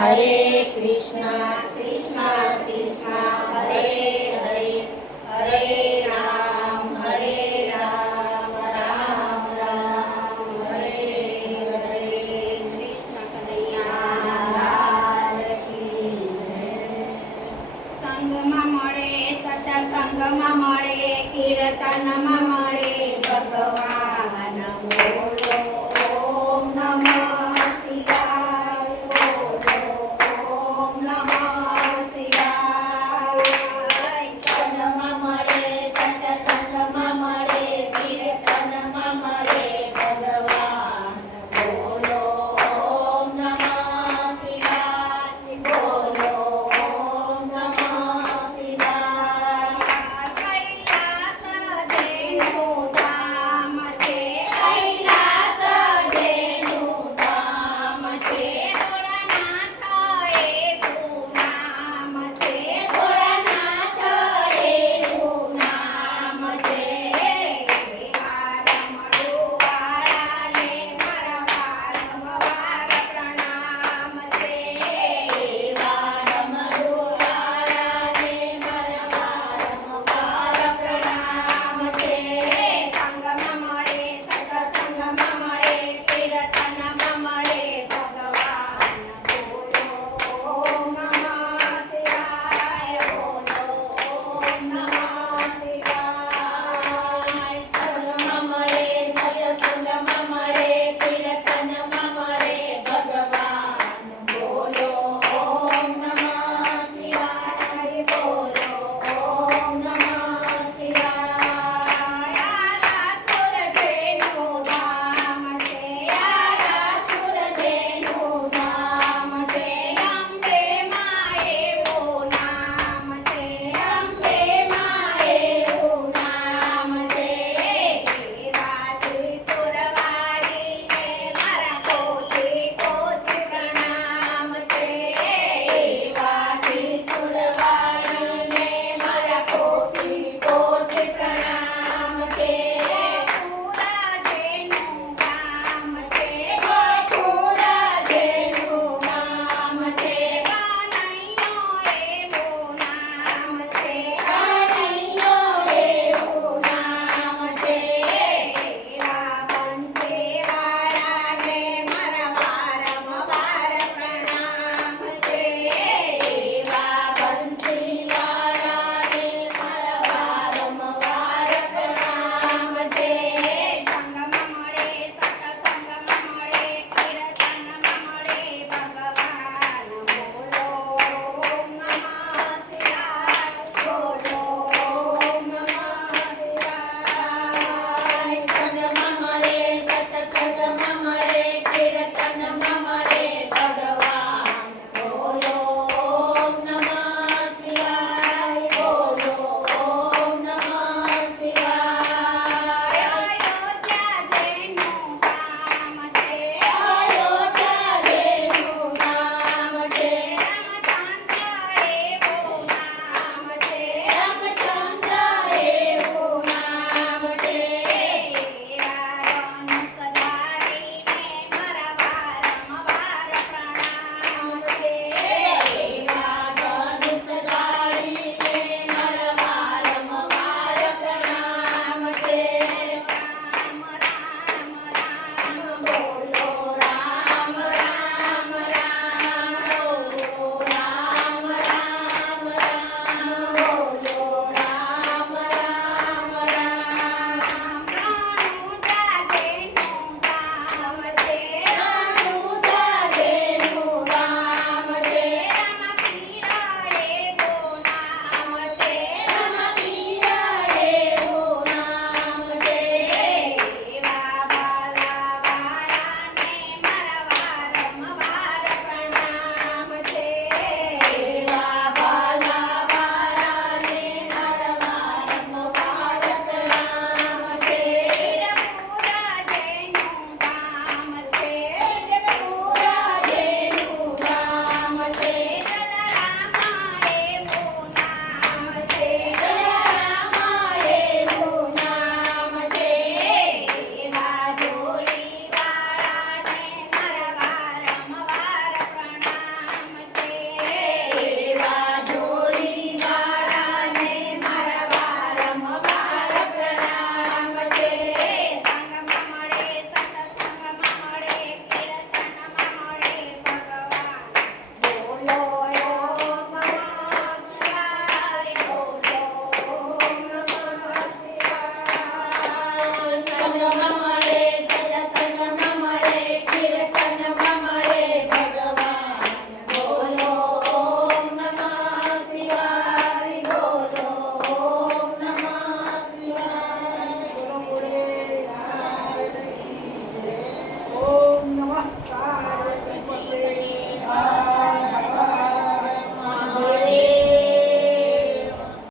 हरे कृष्णा कृष्णा कृष्णा हरे हरे हरे राम हरे राम राम राम हरे हरे। कृष्ण कन्हैया लाल की સંગમાં મળે સદા સંગમાં મળે કીર્તનમાં